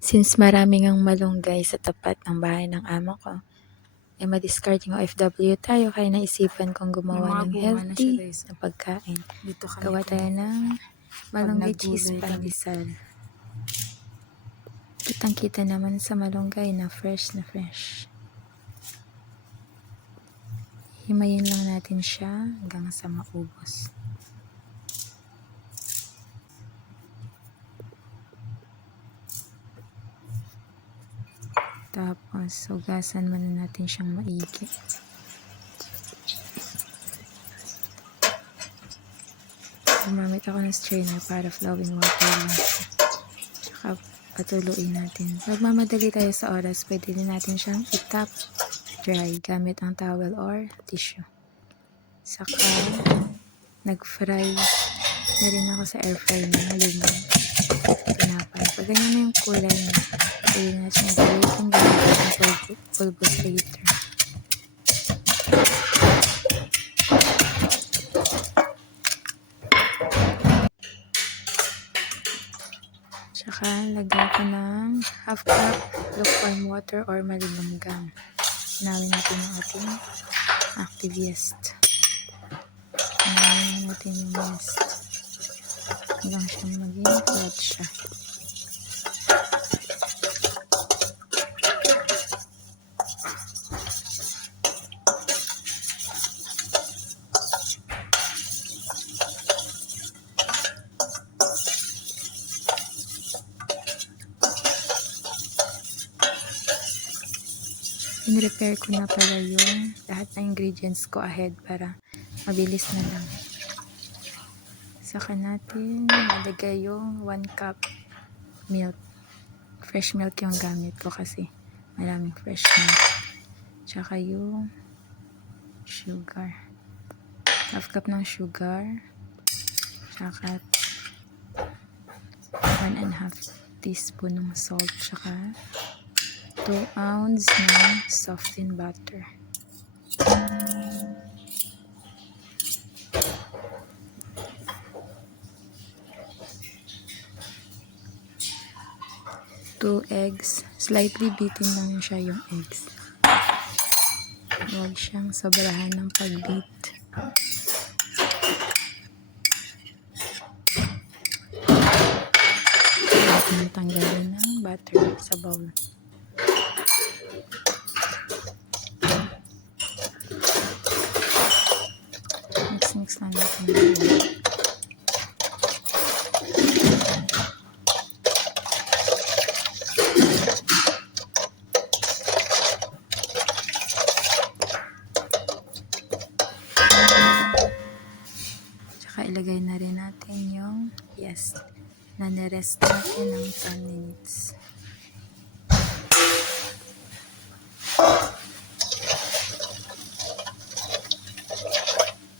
Since maraming ang malunggay sa tapat ng bahay ng amo ko, ay ma-discarding OFW tayo kaya naisipan kong gumawa ng healthy na pagkain. Dito kami Gawa tayo ng malunggay cheese nagulay kami. pandesal. Kitang-kita naman sa malunggay na fresh na fresh. Himayin lang natin siya hanggang sa maubos. Tapos, hugasan muna natin siyang maigi. Gumamit ako ng strainer para flowing water lang siya. Tsaka patuluin natin. Magmamadali tayo sa oras, pwede din natin siyang i-top dry gamit ang towel or tissue. Saka, nag-fry na rin ako sa air fryer ng lumang tinapay. Pag ganyan na yung kulay niya, pwede natin mag-waiting gamit ang pulverizer. Tsaka, lagay ko ng half cup lukewarm water or malinamgam. Nawin natin ang ating active yeast. Nawin natin yung yeast. Hanggang siya maging flat siya. In-repair ko na pala yung lahat ng ingredients ko ahead para mabilis na lang. Saka natin nalagay yung 1 cup milk. Fresh milk yung gamit ko kasi maraming fresh milk. Tsaka yung sugar. Half cup ng sugar. Tsaka 1.5 teaspoon ng salt. Tsaka 2 ounce ng softened butter. Two eggs. Slightly beaten lang siya yung eggs. Huwag siyang sobrahan ng pag-beat. Tanggalin ng butter sa bowl. Mix lang natin yung bowl. Ilagay na rin natin yung yeast na nirest natin ng 10 minutes.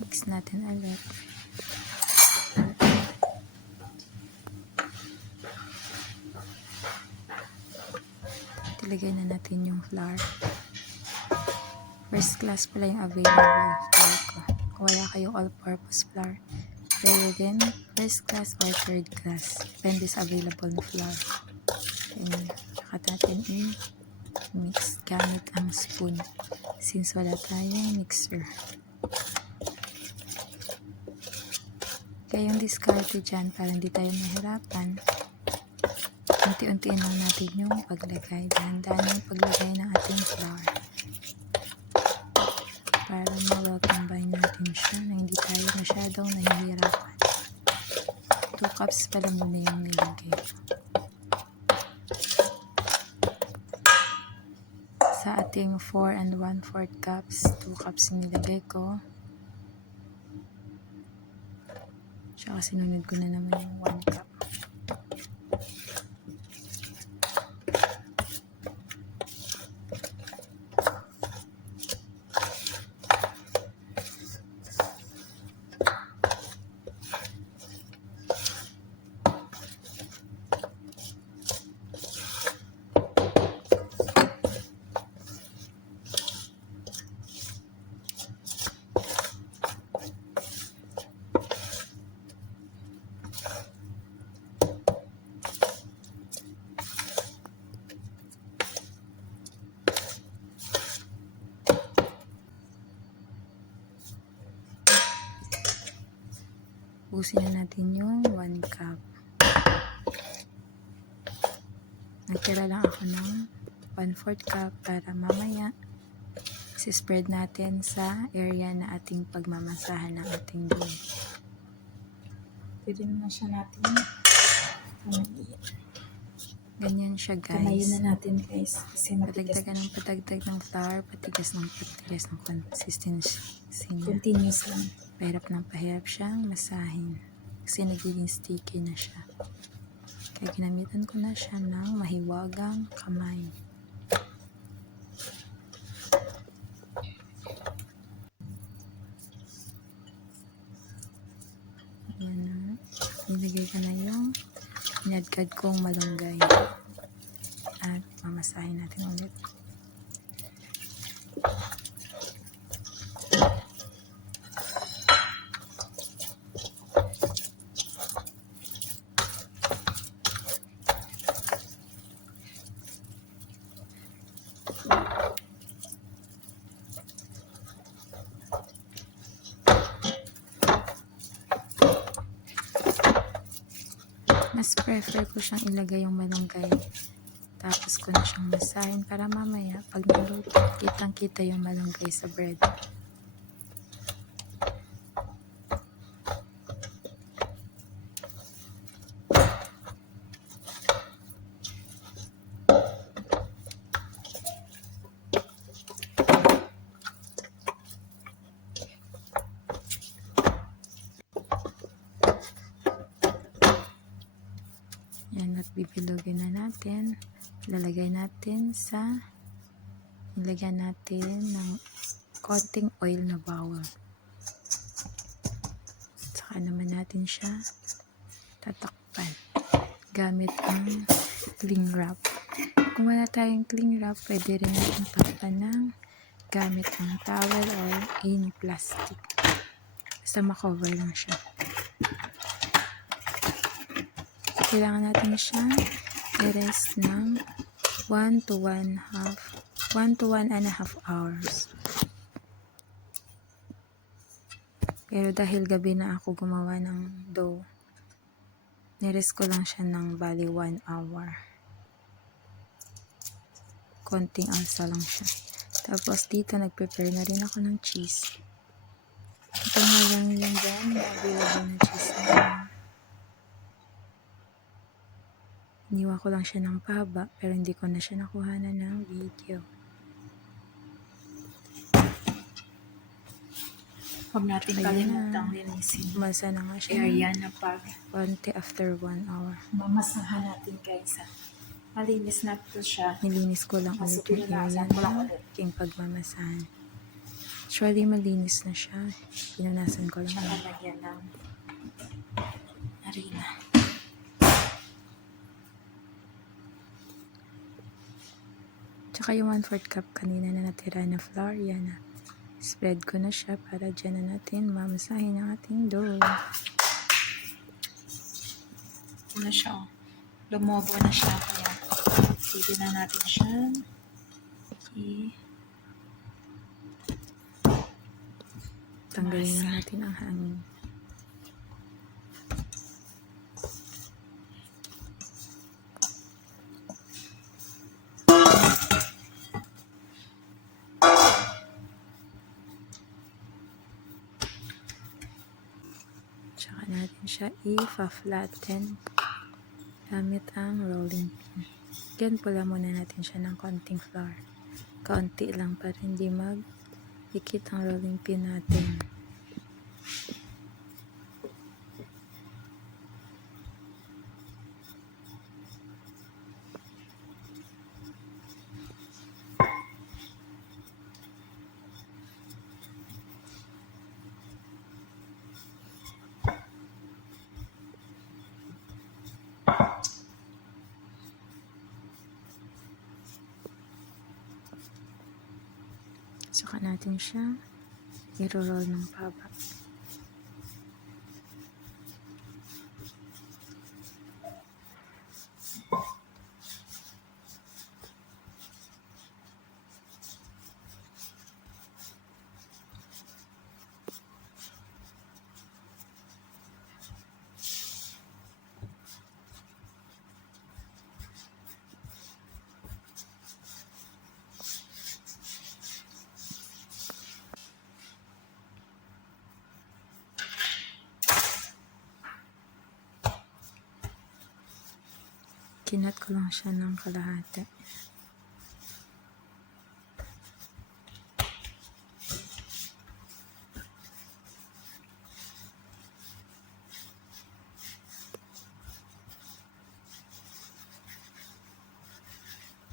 Mix natin ulit. Ilagay na natin yung flour. First class pala yung available flour ko. Kung wala kayong all-purpose flour, pwede din first class or third class. Depende sa available na flour. Saka natin i-mix gamit ang spoon since wala tayong mixer. Kaya yung discarded dyan para hindi tayo mahirapan. Unti-untiin lang natin yung paglagay. Dahan-dahan yung paglagay ng ating flour. Para ma-combine natin siya na hindi tayo masyadong nahihirapan. 2 cups pa lang muna yung nilagay. Sa ating 4 1/4 cups, 2 cups yung nilagay ko. Tsaka sinunod ko na naman yung 1 cup. Ubusin na natin yung 1 cup. Nagtira lang ako ng 1/4 cup para mamaya spread natin sa area na ating pagmamasahan ng ating dough. Pwede na siya natin kamayin. Ganyan siya, guys. Kamayin na natin, guys. Kasi matigas Patagdagan ng patagdag ng flour, patigas ng consistency niya. Continuous lang. Pahirap ng pahirap siyang masahin kasi nagiging sticky na siya. Kaya ginamitan ko na siya ng mahiwagang kamay. Ayan na. Nilagay ko na yung inadkad kong malunggay. At mamasahin natin ulit. Mas prefer ko siyang ilagay yung malunggay. Tapos ko na siyang masahin para mamaya pag naluto, kitang-kita yung malunggay sa bread. Yan, at bibilogin na natin. Ilagyan natin ng konting oil na bawang. Saka naman natin siya tatakpan gamit ang cling wrap. Kung wala tayong cling wrap, pwede rin natin takpan ng gamit ang towel or any plastic. Basta makover lang siya. Kailangan natin siyang i-rest ng 1 to 1 and a half hours. Pero dahil gabi na ako gumawa ng dough, nirest ko lang siya ng bali 1 hour. Konting alsa lang siya. Tapos dito nag-prepare na rin ako ng cheese. Ito nga lang yung dyan, available na cheese na yun. Iniwa ko lang siya ng pahaba, pero hindi ko na siya nakuhanan ng video. Huwag natin kalimutang linisin. Umasa na nga siya. Area na pag Konti after 1 hour. mamasahan natin, guys. Malinis na ito siya. Nilinis ko lang ulit yung area na aking pagmamasahan. Actually, malinis na siya. Pinunasan ko lang. Siya nalagyan ng harina. Tsaka yung 1/4 cup kanina na natira na flour, yan na. Spread ko na siya para dyan na natin mamasahin ang ating dough. Ito na siya, oh. Lumobo na siya. Kaya, pwede na natin siya. Tanggalin na natin ang hangin. Tsaka natin siya i-flatten gamit ang rolling pin. Yan, pula muna natin siya ng konting flour. Kaunti lang para hindi mag-ikit ang rolling pin natin. Saka natin siya i-roll ng pahaba. Kinat ko lang siya ng kalahati.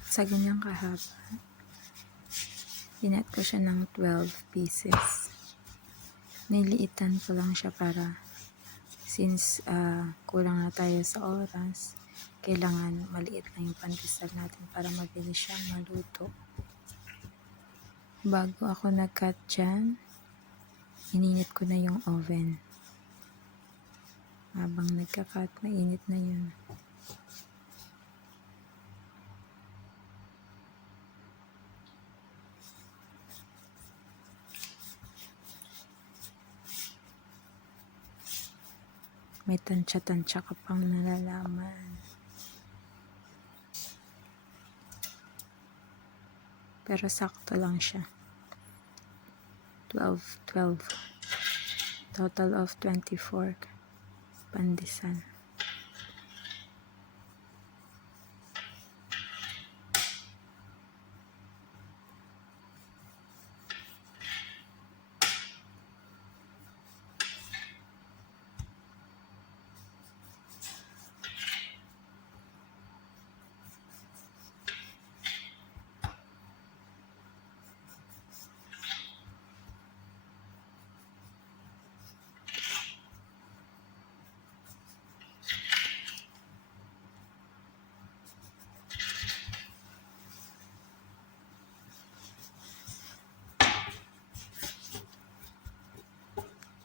Sa ganyang kahaba, kinat ko siya ng 12 pieces. Niliitan ko lang siya para since kulang na tayo sa oras, kailangan maliit lang yung pandesal natin para mabilis siyang maluto. Bago ako nag-cut dyan, ininit ko na yung oven. Habang nagka-cut, mainit na yun. May tansya-tansya ka pang nalalaman. Pero sakto lang siya. 12. Total of 24 pandesal.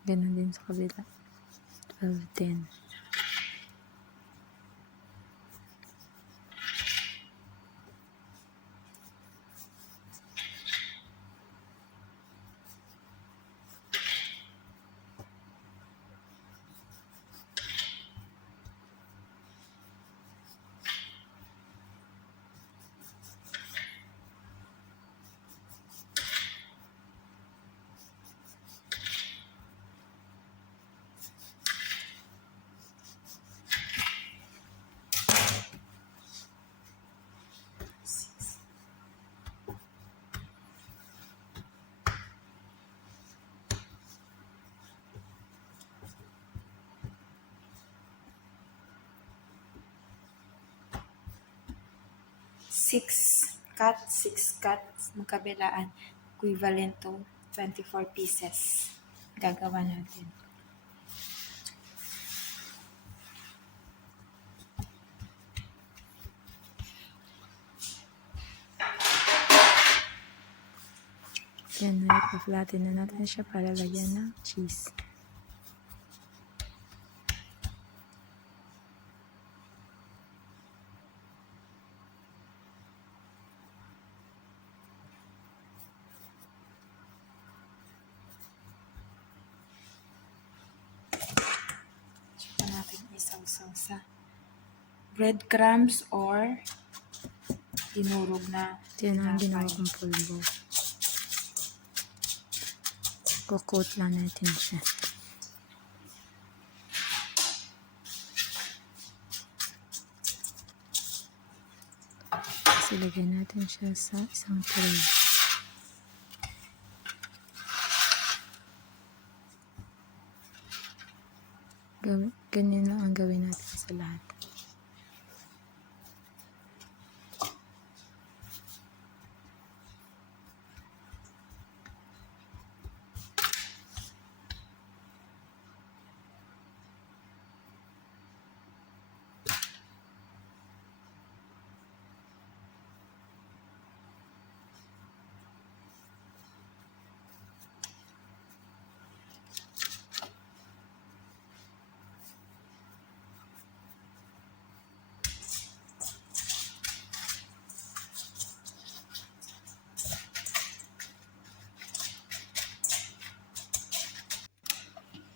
Ganun din sa kabila. 12 din. Six cuts magkabilaan, equivalent to 24 pieces. Gagawa natin. Yan, i-flatten na natin siya para lagyan ng cheese. Tsaka natin isaw-saw sa breadcrumbs or dinurog na Yan ang ginawa tinapay. kong pulbo. Coat lang natin siya. Tapos ilagay natin siya sa isang tray. Ganyan lang ang gawin natin sa lahat.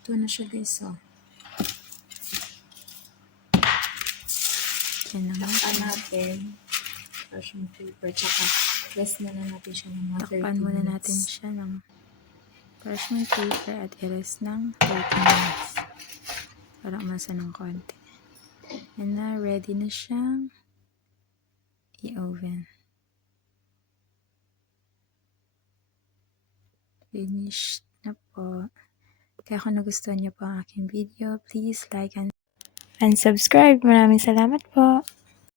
Ito na siya guys, oh. Yan lang. Takpan natin. Parchment paper, tsaka rest na natin siya ng mga 30 Takpan muna minutes. natin siya ng parchment paper at i-rest ng 30 minutes para umasa ng konti. Yan na, ready na siyang i-oven. Finished na po. Kaya kung nagustuhan niyo po ang aking video, please like and subscribe. Maraming salamat po.